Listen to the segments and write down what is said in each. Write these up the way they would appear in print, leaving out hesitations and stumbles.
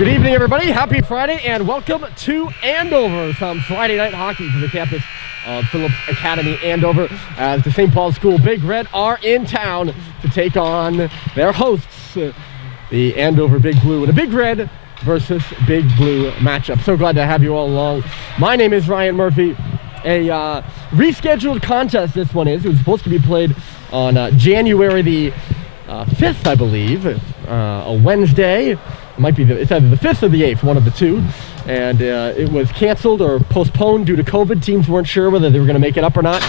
Good evening, everybody. Happy Friday, and welcome to Andover. Some Friday night hockey from the campus of Phillips Academy, Andover, as the St. Paul School Big Red are in town to take on their hosts, the Andover Big Blue, in a Big Red versus Big Blue matchup. So glad to have you all along. My name is Ryan Murphy. A rescheduled contest this one is. It was supposed to be played on January the 5th, I believe, a Wednesday. It's either the 5th or the 8th, one of the two. And it was canceled or postponed due to COVID. Teams weren't sure whether they were going to make it up or not.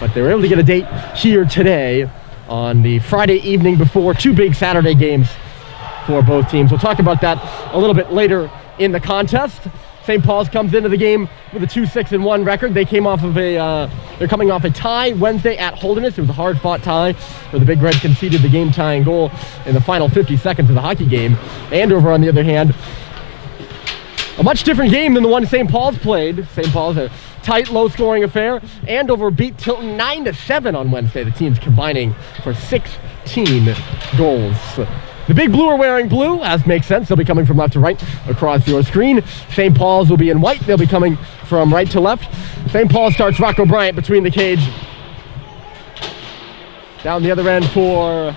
But they were able to get a date here today on the Friday evening before two big Saturday games for both teams. We'll talk about that a little bit later in the contest. St. Paul's comes into the game with a 2-6-1 record. They're coming off a tie Wednesday at Holderness. It was a hard-fought tie where the Big Red conceded the game-tying goal in the final 50 seconds of the hockey game. Andover, on the other hand, a much different game than the one St. Paul's played. St. Paul's a tight, low-scoring affair. Andover beat Tilton 9-7 on Wednesday. The teams combining for 16 goals. The Big Blue are wearing blue, as makes sense. They'll be coming from left to right across your screen. St. Paul's will be in white. They'll be coming from right to left. St. Paul starts Rocco Bryant between the cage. Down the other end for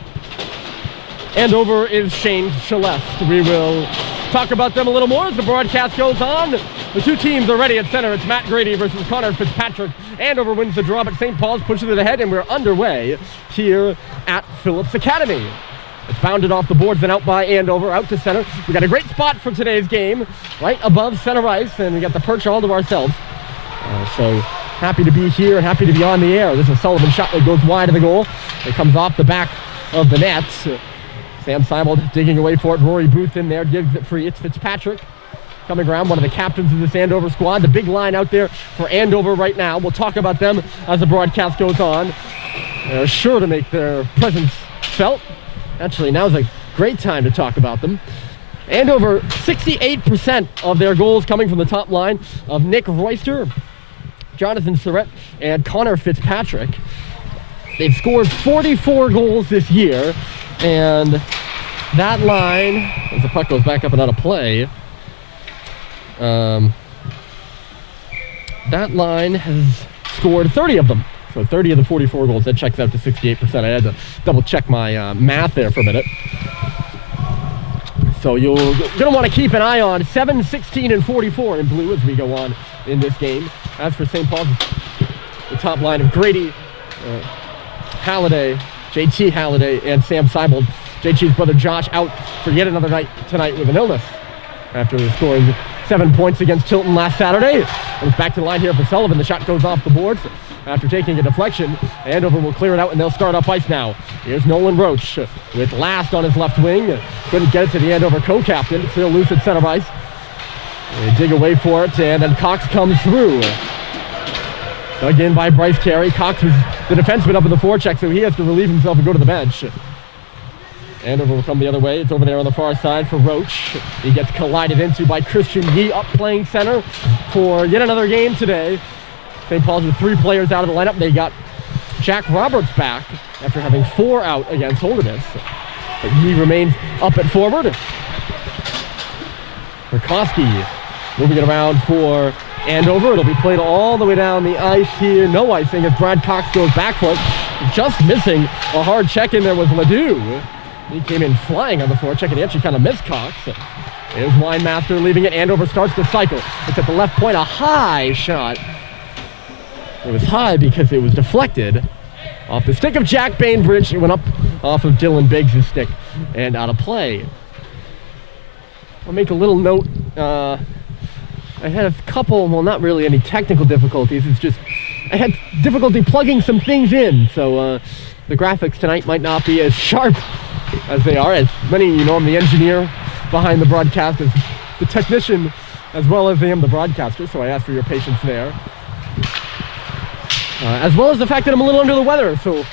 Andover is Shane Celeste. We will talk about them a little more as the broadcast goes on. The two teams are ready at center. It's Matt Grady versus Connor Fitzpatrick. Andover wins the draw, but St. Paul's pushes it ahead, and we're underway here at Phillips Academy. It's bounded off the boards and out by Andover, out to center. We got a great spot for today's game, right above center ice, and we got the perch all to ourselves. So happy to be here and happy to be on the air. This is a Sullivan shot that goes wide of the goal. It comes off the back of the net. Sam Seimold digging away for it. Rory Booth in there, gives it free. It's Fitzpatrick coming around, one of the captains of this Andover squad. The big line out there for Andover right now. We'll talk about them as the broadcast goes on. They're sure to make their presence felt. Actually, now's a great time to talk about them. Andover, 68% of their goals coming from the top line of Nick Royster, Jonathan Surratt, and Connor Fitzpatrick. They've scored 44 goals this year, and that line, as the puck goes back up and out of play, that line has scored 30 of them. So 30 of the 44 goals, that checks out to 68%. I had to double check my math there for a minute. So you're going to want to keep an eye on 7, 16, and 44 in blue as we go on in this game. As for St. Paul's, the top line of Grady, Halliday, JT Halliday, and Sam Seimold. JT's brother Josh out for yet another night tonight with an illness after scoring 7 points against Tilton last Saturday. Comes back to the line here for Sullivan. The shot goes off the boards after taking a deflection. Andover will clear it out, and they'll start up ice now. Here's Nolan Roach with Last on his left wing. Couldn't get it to the Andover co-captain. Still loose at center ice. They dig away for it, and then Cox comes through. Dug in by Bryce Carey. Cox was the defenseman up in the forecheck, so he has to relieve himself and go to the bench. Andover will come the other way. It's over there on the far side for Roach. He gets collided into by Christian Yee up playing center for yet another game today. St. Paul's with 3 players out of the lineup. They got Jack Roberts back after having 4 out against Holderness. But Yee remains up at forward. Murkowski moving it around for Andover. It'll be played all the way down the ice here. No icing as Brad Cox goes back for it. Just missing a hard check in there was Ledoux. He came in flying on the forecheck, and he actually kind of missed Cox. Here's Winemaster leaving it. Andover starts to cycle. It's at the left point, a high shot. It was high because it was deflected off the stick of Jack Bainbridge. It went up off of Dylan Biggs' stick and out of play. I'll make a little note. I had a couple, well, not really any technical difficulties. It's just I had difficulty plugging some things in. So the graphics tonight might not be as sharp as they are. As many of you know, I'm the engineer behind the broadcast, as the technician, as well as I am the broadcaster. So I ask for your patience there. As well as the fact that I'm a little under the weather, so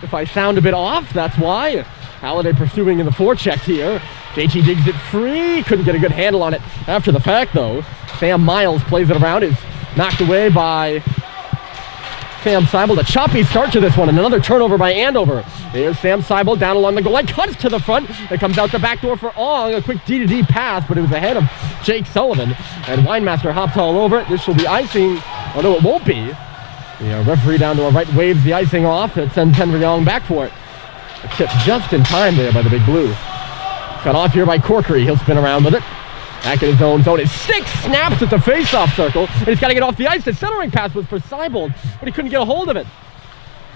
if I sound a bit off, that's why. Halliday pursuing in the forecheck here. JT digs it free, couldn't get a good handle on it after the fact though. Sam Miles plays it around, is knocked away by Sam Seibel, a choppy start to this one, and another turnover by Andover. Here's Sam Seibel down along the goal line, cuts to the front. It comes out the back door for Ong, a quick D-to-D pass, but it was ahead of Jake Sullivan. And Weinmaster hops all over it. This will be icing. Oh, no, it won't be. The referee down to our right waves the icing off. It sends Henry Ong back for it. A tip just in time there by the Big Blue. Cut off here by Corkery. He'll spin around with it. Back in his own zone. His stick snaps at the face-off circle, and he's got to get off the ice. The centering pass was for Seibel, but he couldn't get a hold of it.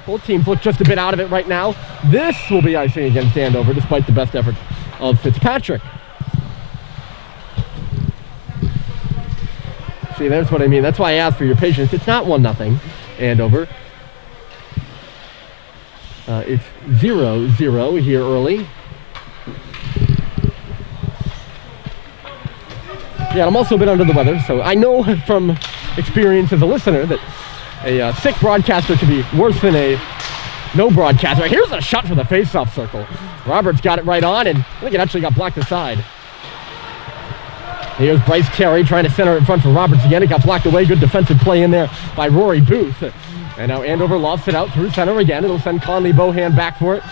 Both teams look just a bit out of it right now. This will be icing against Andover, despite the best efforts of Fitzpatrick. See, that's what I mean. That's why I asked for your patience. It's not 1-0 Andover. It's 0-0 here early. Yeah, I'm also a bit under the weather, so I know from experience as a listener that a sick broadcaster can be worse than a no broadcaster. Here's a shot from the face-off circle. Roberts got it right on, and I think it actually got blocked aside. Here's Bryce Carey trying to center it in front for Roberts again. It got blocked away. Good defensive play in there by Rory Booth. And now Andover lofts it out through center again. It'll send Conley Bohan back for it.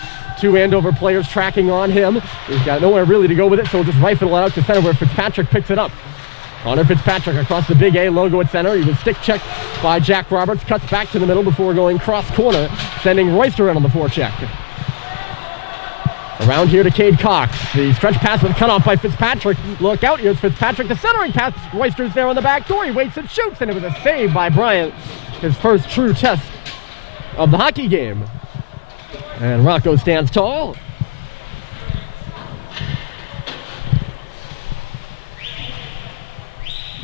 Two Andover players tracking on him. He's got nowhere really to go with it, so he'll just rifle it out to center where Fitzpatrick picks it up. Connor Fitzpatrick across the big A logo at center. He was stick checked by Jack Roberts. Cuts back to the middle before going cross corner, sending Royster in on the forecheck. Around here to Cade Cox. The stretch pass was cut off by Fitzpatrick. Look out, here's Fitzpatrick. The centering pass. Royster's there on the back door. He waits and shoots, and it was a save by Bryant. His first true test of the hockey game. And Rocco stands tall.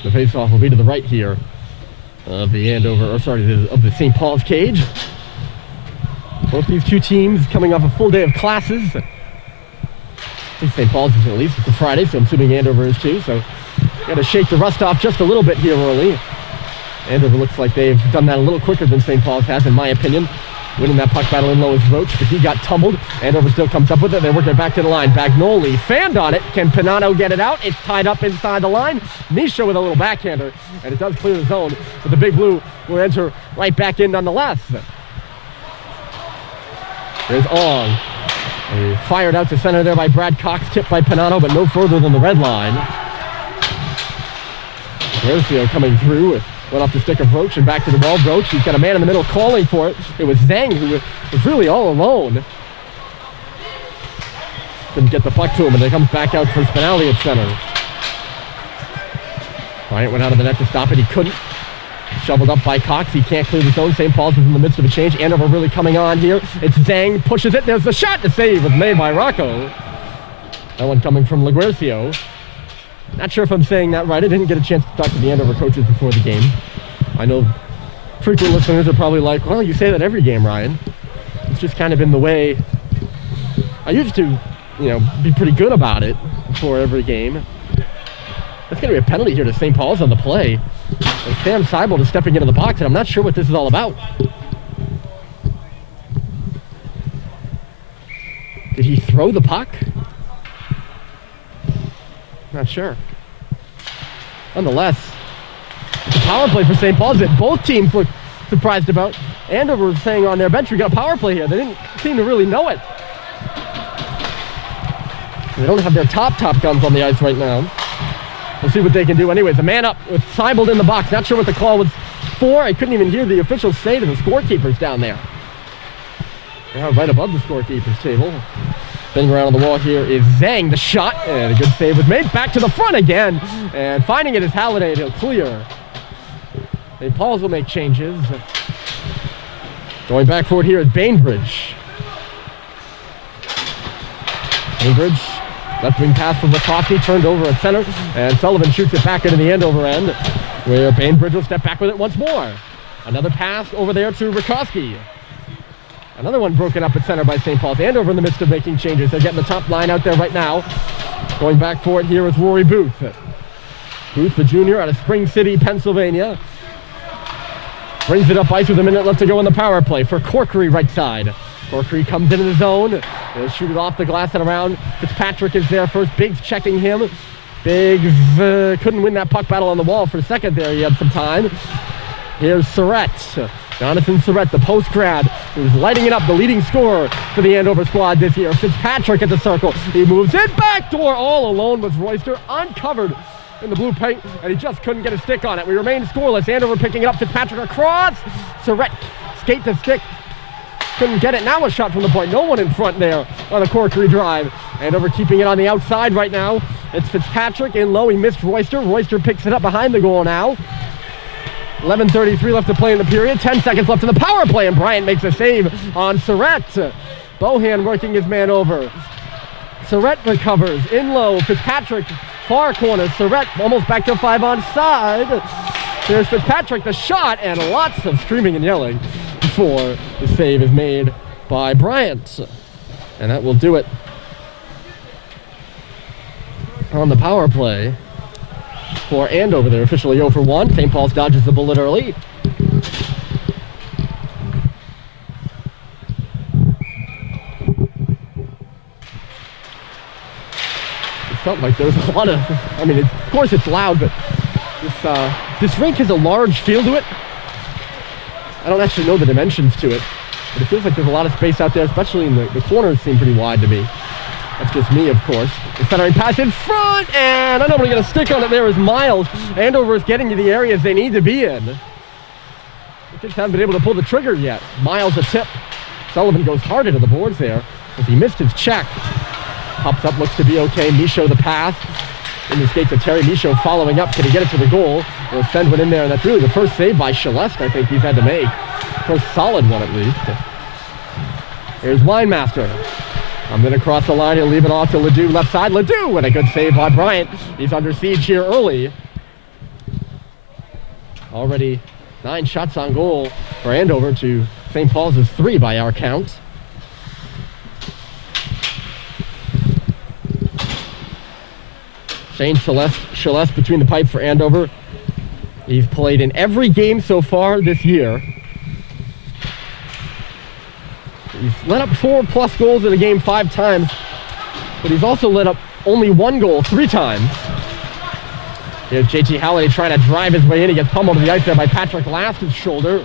The faceoff will be to the right here of the of the St. Paul's cage. Both these two teams coming off a full day of classes. I think St. Paul's is at least it's a Friday, so I'm assuming Andover is too. So got to shake the rust off just a little bit here early. Andover looks like they've done that a little quicker than St. Paul's has, in my opinion. Winning that puck battle in low is Roach, but he got tumbled. Andover still comes up with it. They work it back to the line. Bagnoli fanned on it. Can Pinato get it out? It's tied up inside the line. Misha with a little backhander, and it does clear the zone. But the Big Blue will enter right back in nonetheless. There's Ong. Fired out to center there by Brad Cox. Tipped by Pinato, but no further than the red line. Garcia coming through. Went off the stick of Roach and back to the wall. Roach, he's got a man in the middle calling for it. It was Zhang who was really all alone. Couldn't get the puck to him, and it comes back out for Spinelli at center. Bryant went out of the net to stop it. He couldn't. Shoveled up by Cox. He can't clear the zone. St. Paul's was in the midst of a change. Andover really coming on here. It's Zhang, pushes it. There's the shot. The save was made by Rocco. That one coming from LaGuercio. Not sure if I'm saying that right. I didn't get a chance to talk to the Andover coaches before the game. I know frequent listeners are probably like, well, you say that every game, Ryan. It's just kind of been the way I used to, be pretty good about it before every game. That's going to be a penalty here to St. Paul's on the play. And Sam Seibel is stepping into the box, and I'm not sure what this is all about. Did he throw the puck? Not sure. Nonetheless, it's a power play for St. Paul's that both teams look surprised about. Andover was saying on their bench, we got a power play here. They didn't seem to really know it. They don't have their top guns on the ice right now. We'll see what they can do. Anyways, a man up with Seibel in the box. Not sure what the call was for. I couldn't even hear the officials say to the scorekeepers down there. They're right above the scorekeepers table. Spinning around on the wall here is Zhang. The shot, and a good save was made. Back to the front again, and finding it is Halliday. He'll clear. St. Paul's will make changes. Going back for it here is Bainbridge. Bainbridge, left wing pass from Rakowski, turned over at center, and Sullivan shoots it back into the Andover end, where Bainbridge will step back with it once more. Another pass over there to Rakowski. Another one broken up at center by St. Paul's. Andover in the midst of making changes. They're getting the top line out there right now. Going back for it here is Rory Booth. Booth, the junior, out of Spring City, Pennsylvania. Brings it up ice with a minute left to go in the power play for Corkery right side. Corkery comes into the zone. He'll shoot it off the glass and around. Fitzpatrick is there first. Biggs checking him. Biggs couldn't win that puck battle on the wall for a second there. He had some time. Here's Surratt. Jonathan Surratt, the post grad, who's lighting it up, the leading scorer for the Andover squad this year. Fitzpatrick at the circle. He moves in, backdoor, all alone with Royster, uncovered in the blue paint, and he just couldn't get a stick on it. We remain scoreless. Andover picking it up. Fitzpatrick across. Surratt, skate to stick. Couldn't get it. Now a shot from the point. No one in front there on the corkery drive. Andover keeping it on the outside right now. It's Fitzpatrick in low. He missed Royster. Royster picks it up behind the goal now. 11:33 left to play in the period. 10 seconds left in the power play, and Bryant makes a save on Surratt. Bohan working his man over. Surratt recovers in low. Fitzpatrick, far corner. Surratt almost back to 5 on side. There's Fitzpatrick, the shot, and lots of screaming and yelling before the save is made by Bryant. And that will do it on the power play for Andover. They're officially 0 for 1. St. Paul's dodges the bullet early. It felt like there was a lot of, I mean, of course it's loud, but this rink has a large feel to it. I don't actually know the dimensions to it, but it feels like there's a lot of space out there, especially in the corners seem pretty wide to me. That's just me, of course. The centering pass in front, and I know we're going to stick on it there is Miles. Andover is getting to the areas they need to be in. They just haven't been able to pull the trigger yet. Miles a tip. Sullivan goes hard into the boards there as he missed his check. Pops up, looks to be okay. Michaud the pass. In the skates of Terry. Michaud following up. Can he get it to the goal? He'll send one in there, and that's really the first save by Celeste I think he's had to make. First solid one at least. Here's Winemaster. I'm going to cross the line. He'll leave it off to Ledoux. Left side, Ledoux, and a good save by Bryant. He's under siege here early. Already 9 shots on goal for Andover to St. Paul's is 3 by our count. Shane Celeste between the pipe for Andover. He's played in every game so far this year. He's let up 4+ goals in a game 5 times, but he's also let up only 1 goal 3 times. Here's JT Halliday trying to drive his way in. He gets pummeled to the ice there by Patrick Last's shoulder.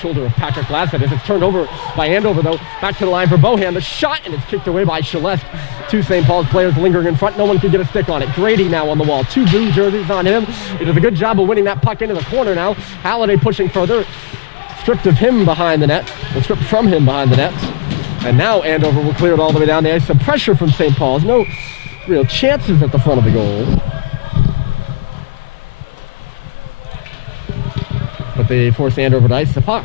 Shoulder of Patrick Last. It's turned over by Andover, though. Back to the line for Bohan. The shot, and it's kicked away by Celeste. 2 St. Paul's players lingering in front. No one can get a stick on it. Grady now on the wall. 2 blue jerseys on him. He does a good job of winning that puck into the corner now. Halliday pushing further. Stripped of him behind the net. Well, stripped from him behind the net. And now Andover will clear it all the way down the ice. Some pressure from St. Paul's. No real chances at the front of the goal. But they force Andover to ice the puck.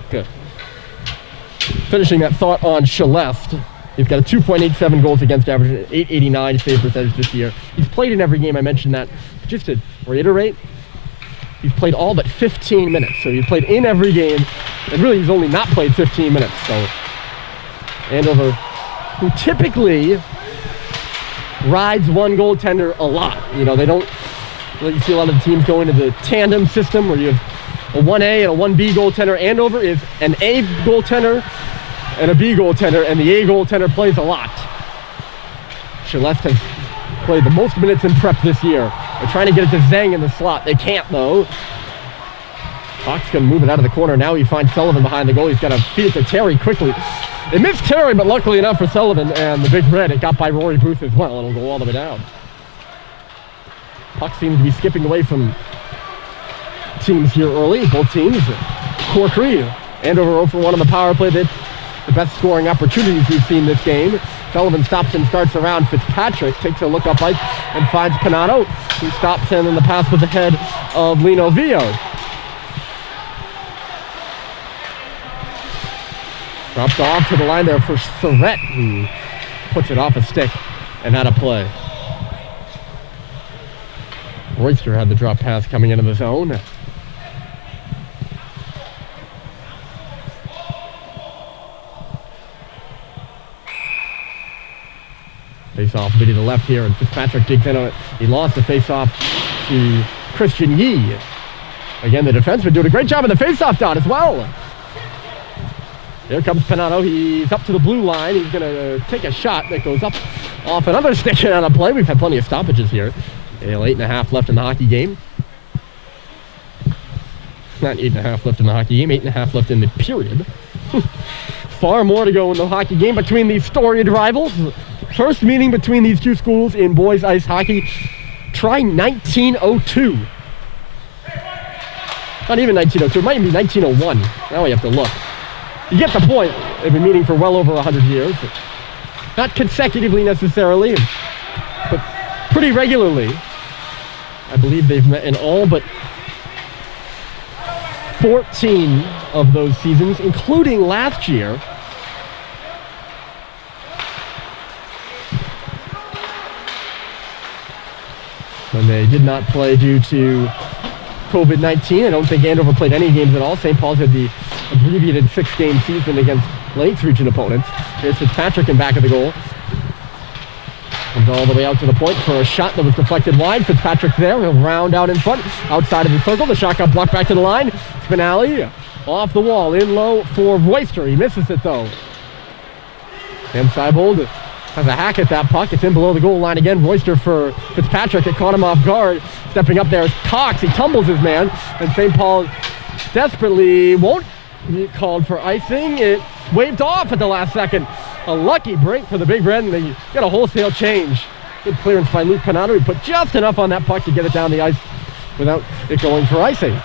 Finishing that thought on Celeste. He's got a 2.87 goals against average, 889 save percentage this year. He's played in every game, I mentioned that. Just to reiterate, he's played all but 15 minutes. So he's played in every game, and really he's only not played 15 minutes. So Andover, who typically rides one goaltender a lot. You know, they don't, you see a lot of the teams go into the tandem system where you have a 1A and a 1B goaltender. Andover is an A goaltender and a B goaltender, and the A goaltender plays a lot. Celeste has played the most minutes in prep this year. They're trying to get it to Zhang in the slot. They can't, though. Hawk's going to move it out of the corner. Now he finds Sullivan behind the goal. He's got to feed it to Terry quickly. They missed Terry, but luckily enough for Sullivan and the Big Red, it got by Rory Booth as well. It'll go all the way down. Puck seems to be skipping away from teams here early, both teams. Corkery, Andover 0 for 1 on the power play. That's the best scoring opportunities we've seen this game. Sullivan stops and starts around. Fitzpatrick takes a look up ice and finds Panato, who stops him, and the pass with the head of Lino Vio. Dropped off to the line there for Surratt, who puts it off a stick and out of play. Royster had the drop pass coming into the zone. Face-off to the left here, and Fitzpatrick digs in on it. He lost the face-off to Christian Yee. Again, the defenseman doing a great job of the face-off dot as well. Here comes Panato. He's up to the blue line. He's going to take a shot that goes up off another stick and out of play. We've had plenty of stoppages here. 8.5 left in the hockey game. Not 8.5 left in the hockey game, 8.5 left in the period. Far more to go in the hockey game between these storied rivals. First meeting between these two schools in boys ice hockey. Try 1902. Not even 1902, it might even be 1901. Now we have to look. You get the point. They've been meeting for well over 100 years. Not consecutively necessarily, but pretty regularly. I believe they've met in all but 14 of those seasons, including last year. When they did not play due to COVID-19. I don't think Andover played any games at all. St. Paul's had the abbreviated 6-game season against Lakes region opponents. Here's Fitzpatrick in back of the goal. Comes all the way out to the point for a shot that was deflected wide. Fitzpatrick there. He'll round out in front, outside of the circle. The shot got blocked back to the line. Spinelli off the wall, in low for Royster. He misses it though. And Seibold has a hack at that puck. It's in below the goal line again. Royster for Fitzpatrick. It caught him off guard. Stepping up there is Cox. He tumbles his man. And St. Paul desperately won't be called for icing. It's waved off at the last second. A lucky break for the Big Red, and they get a wholesale change. Good clearance by Luke Panato. He put just enough on that puck to get it down the ice without it going for icing.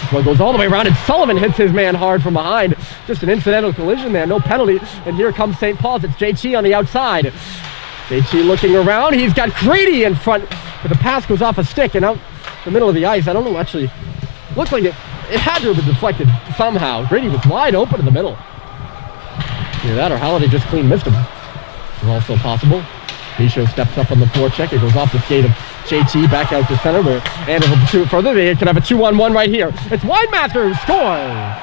This one goes all the way around, and Sullivan hits his man hard from behind. Just an incidental collision there, no penalty. And here comes St. Paul's. It's JT on the outside. JT looking around. He's got Grady in front, but the pass goes off a stick and out the middle of the ice. I don't know, actually. Looked like it had to have been deflected somehow. Grady was wide open in the middle. Either that or Halliday just clean missed him. It's also possible. Michaud steps up on the forecheck. It goes off the skate of JT back out to center where Andover pursue it further. They could have a 2-on-1 right here. It's Winemaster who scores.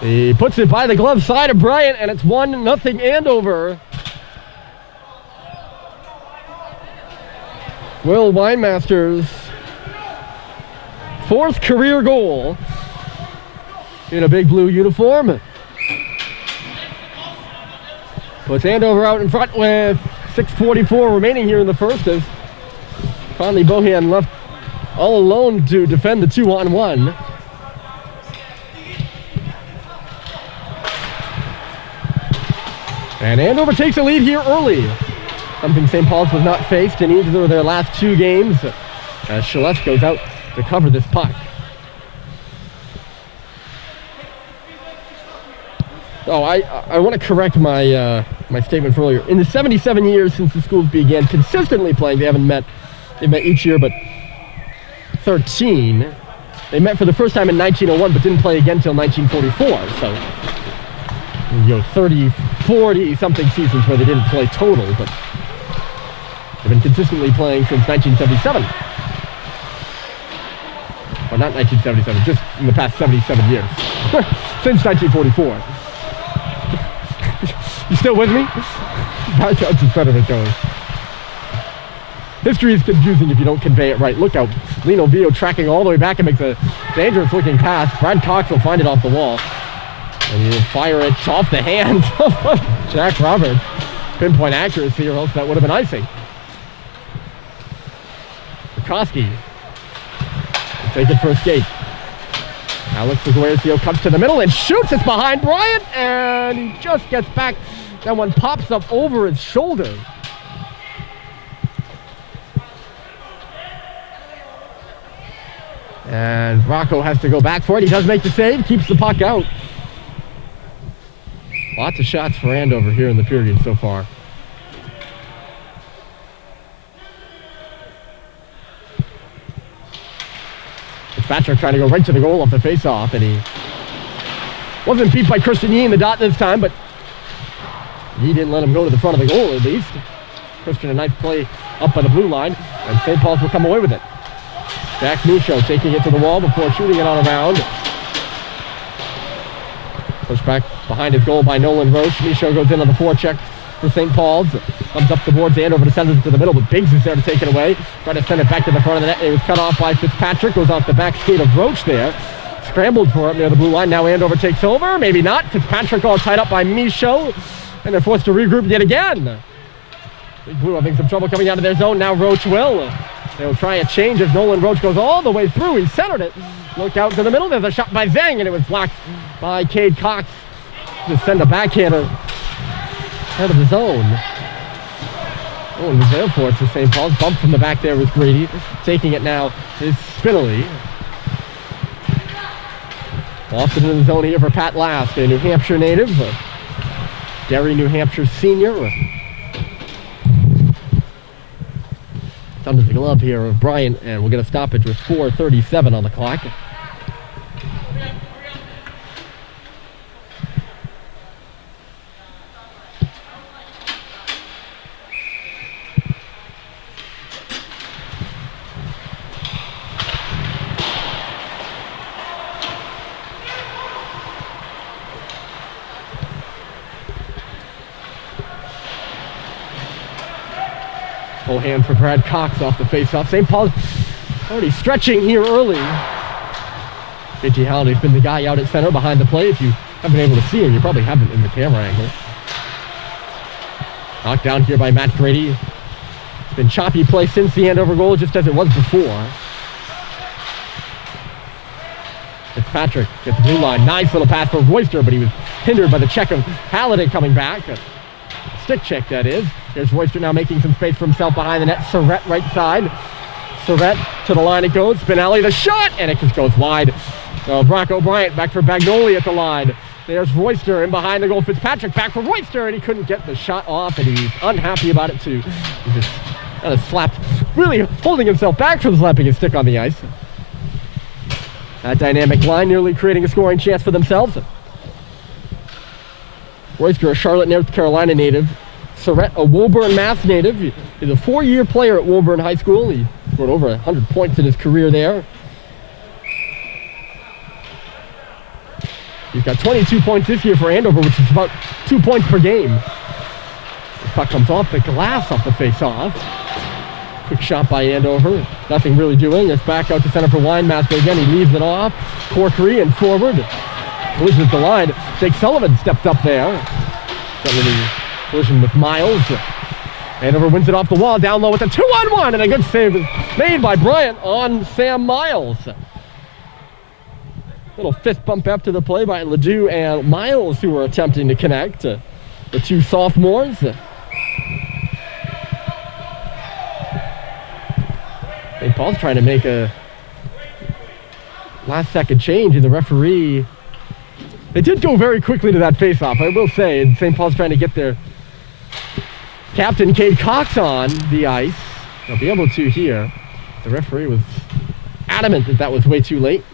He puts it by the glove side of Bryant, and it's 1-0 Andover. Will Winemaster's fourth career goal in a big blue uniform. Puts Andover out in front with 6:44 remaining here in the first as Conley Bohan left all alone to defend the 2-on-1. And Andover takes a lead here early. Something St. Paul's was not faced in either of their last two games as Shalesk goes out to cover this puck. Oh, I want to correct my my statement from earlier. In the 77 years since the schools began consistently playing, they met each year, but 13. They met for the first time in 1901, but didn't play again until 1944. So, 30, 40 something seasons where they didn't play total, but they've been consistently playing since 1977. Well, not 1977, just in the past 77 years. Since 1944. You still with me? Back out to center it goes. History is confusing if you don't convey it right. Look out. Lino Vio tracking all the way back and makes a dangerous looking pass. Brad Cox will find it off the wall. And he'll fire it off the hands of Jack Roberts. Pinpoint accuracy, or else that would have been icing. Koski will take it for a skate. Alex Aguirre comes to the middle and shoots. It's behind Bryant, and he just gets back. That one pops up over his shoulder. And Rocco has to go back for it. He does make the save, keeps the puck out. Lots of shots for Andover here in the period so far. Fitzpatrick trying to go right to the goal off the face-off, and he wasn't beat by Christian Yee in the dot this time, but he didn't let him go to the front of the goal at least. Christian a nice play up by the blue line, and St. Paul's will come away with it. Jack Michaud taking it to the wall before shooting it on a round. Pushed back behind his goal by Nolan Roche. Michaud goes in on the forecheck for St. Paul's. Comes up the boards, Andover sends it to the middle, but Biggs is there to take it away. Trying to send it back to the front of the net. It was cut off by Fitzpatrick. Goes off the back skate of Roche there. Scrambled for it near the blue line. Now Andover takes over. Maybe not. Fitzpatrick all tied up by Michaud. And they're forced to regroup yet again. Big Blue having some trouble coming out of their zone. Now Roach will. They'll try a change as Nolan Roach goes all the way through. He centered it. Look out to the middle. There's a shot by Zhang, and it was blocked by Cade Cox to send a backhander out of the zone. Oh, and was there for it for St. Paul's. Bump from the back there was Grady. Taking it now is Spinelli. Off into the zone here for Pat Last, a New Hampshire native. Derry, New Hampshire senior. Under the glove here of Bryant, and we'll get a stoppage with 4:37 on the clock. Full hand for Brad Cox off the faceoff. St. Paul's already stretching here early. J.J. Halliday's been the guy out at center behind the play. If you haven't been able to see him, you probably haven't in the camera angle. Knocked down here by Matt Grady. It's been choppy play since the Andover goal, just as it was before. Fitzpatrick at the blue line. Nice little pass for Royster, but he was hindered by the check of Halliday coming back. Stick check, that is. Here's Royster now making some space for himself behind the net. Surrett right side. Surrett to the line it goes. Spinelli the shot, and it just goes wide. Brock O'Brien back for Bagnoli at the line. There's Royster in behind the goal. Fitzpatrick back for Royster, and he couldn't get the shot off, and he's unhappy about it too. He just kind of slapped, really holding himself back from slapping his stick on the ice. That dynamic line nearly creating a scoring chance for themselves. Royster, a Charlotte, North Carolina native. Surrett, a Woburn, Mass native. He's a 4-year player at Woburn High School. He scored over 100 points in his career there. He's got 22 points this year for Andover, which is about 2 points per game. The puck comes off the glass off the face-off. Quick shot by Andover. Nothing really doing. It's back out to center for Winemaster again. He leaves it off. Corkery and forward. Collision at the line. Jake Sullivan stepped up there. Got a little collision with Miles. Andover wins it off the wall. Down low with a 2-on-1. And a good save is made by Bryant on Sam Miles. Little fist bump after the play by Ledoux and Miles, who were attempting to connect. The two sophomores. St. Paul's trying to make a last-second change, and the referee... They did go very quickly to that face-off, I will say, and St. Paul's trying to get their captain, Cade Cox, on the ice. They'll be able to here. The referee was adamant that that was way too late.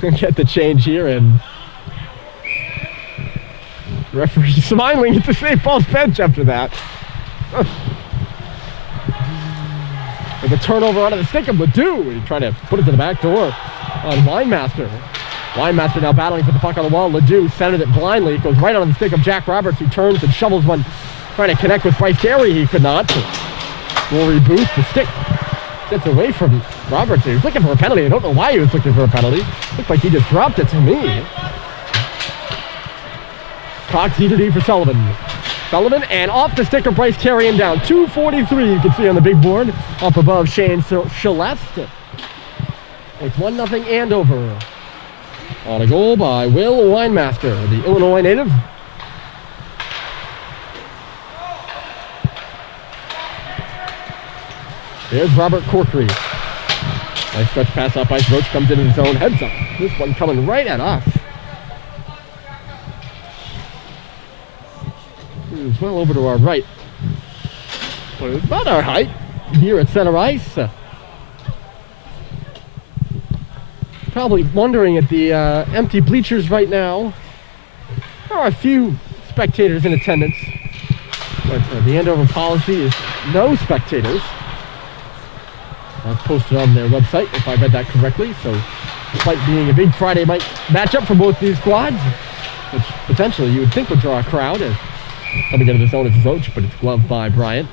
Get the change here, and the referee smiling at the St. Paul's bench after that. With a turnover out of the stick of Ledoux. He tried to put it to the back door on Winemaster. Winemaster now battling for the puck on the wall. Ledoux centered it blindly. It goes right on the stick of Jack Roberts, who turns and shovels one, trying to connect with Bryce Carey. He could not. Rory Booth, the stick gets away from Roberts. He was looking for a penalty. I don't know why he was looking for a penalty. Looked like he just dropped it to me. Cox D for Sullivan. Sullivan, and off the stick of Bryce Carey and down. 2:43 you can see on the big board up above Shane Celeste. It's 1-0 Andover. On a goal by Will Winemaster, the Illinois native. There's Robert Corkery. Nice stretch pass off ice. Roach comes into his own, heads up. This one coming right at us. It's well over to our right. But it's about our height here at center ice. Probably wondering at the empty bleachers right now. There are a few spectators in attendance, but the Andover policy is no spectators. That's posted on their website, if I read that correctly. So, despite being a big Friday night matchup for both these squads, which potentially you would think would draw a crowd, as coming into the zone is Roach, but it's gloved by Bryant.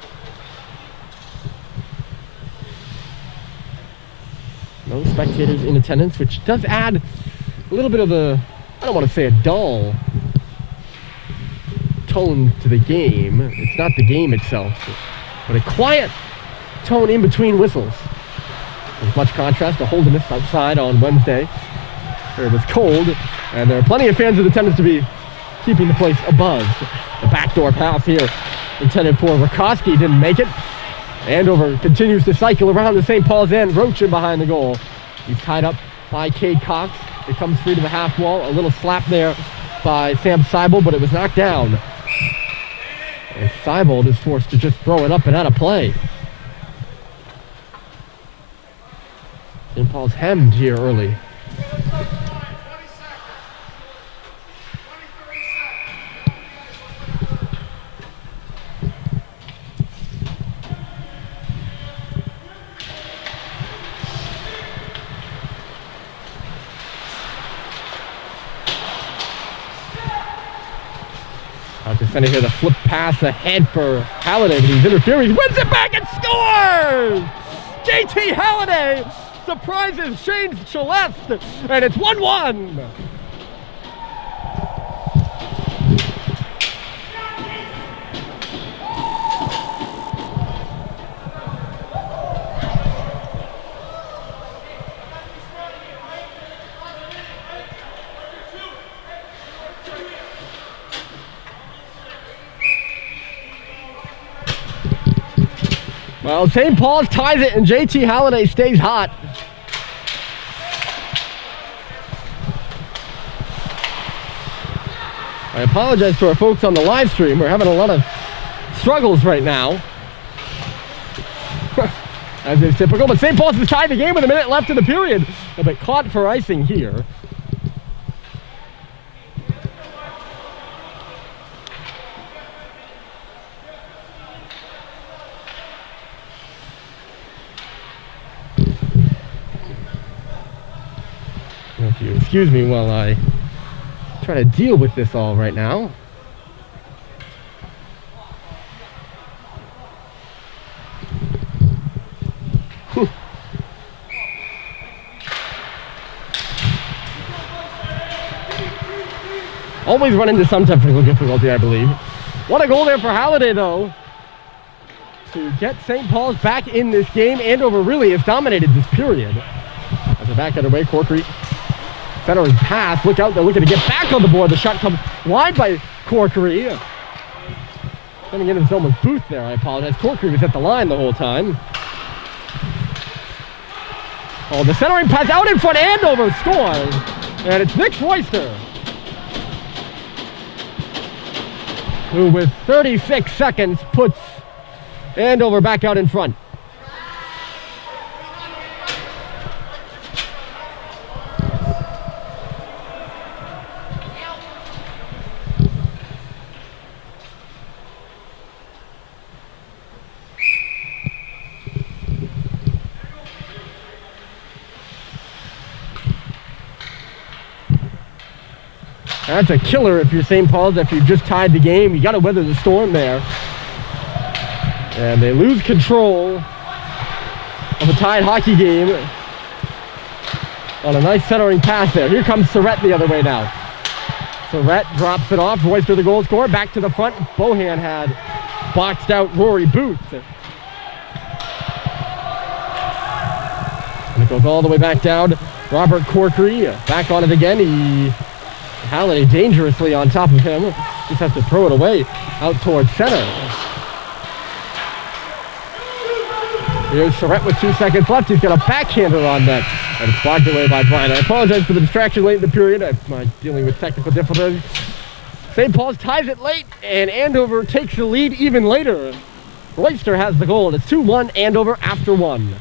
No spectators in attendance, which does add a little bit of a, I don't want to say a dull tone to the game. It's not the game itself, but a quiet tone in between whistles. There's much contrast to Holderness outside on Wednesday. It was cold, and there are plenty of fans in attendance to be keeping the place abuzz. The backdoor pass here intended for Rakoski didn't make it. Andover continues to cycle around the St. Paul's end. Roach in behind the goal. He's tied up by Cade Cox. It comes free to the half wall. A little slap there by Sam Seibold, but it was knocked down. And Seibold is forced to just throw it up and out of play. St. Paul's hemmed here early. Out to center here, the flip pass ahead for Halliday, but he's interfering. He wins it back and scores! JT Halliday surprises Shane Celeste, and it's 1-1. Well, St. Paul's ties it, and JT Halliday stays hot. I apologize to our folks on the live stream. We're having a lot of struggles right now, as is typical. But St. Paul's has tied the game with a minute left in the period. But caught for icing here. If you excuse me while I try to deal with this all right now. Always run into some technical difficulty, I believe. What a goal there for Halliday, though, to get St. Paul's back in this game. Andover really has dominated this period. As they're back underway, Corkery. Centering pass, look out, they're looking to get back on the board. The shot comes wide by Corkery. Coming in his almost Booth there, I apologize. Corkery was at the line the whole time. Oh, the centering pass out in front, Andover scores. And it's Nick Royster, who with 36 seconds puts Andover back out in front. That's a killer if you're St. Paul's after you've just tied the game. You got to weather the storm there. And they lose control of a tied hockey game on a nice centering pass there. Here comes Surrett the other way now. Surrett drops it off. Royster the goal scorer. Back to the front. Bohan had boxed out Rory Booth. And it goes all the way back down. Robert Corkery back on it again. Halliday dangerously on top of him. Just has to throw it away out towards center. Here's Surrett with 2 seconds left. He's got a backhander on net. And it's blocked away by Bryant. I apologize for the distraction late in the period. I'm dealing with technical difficulties. St. Paul's ties it late, and Andover takes the lead even later. Royster has the goal. It's 2-1 Andover after 1.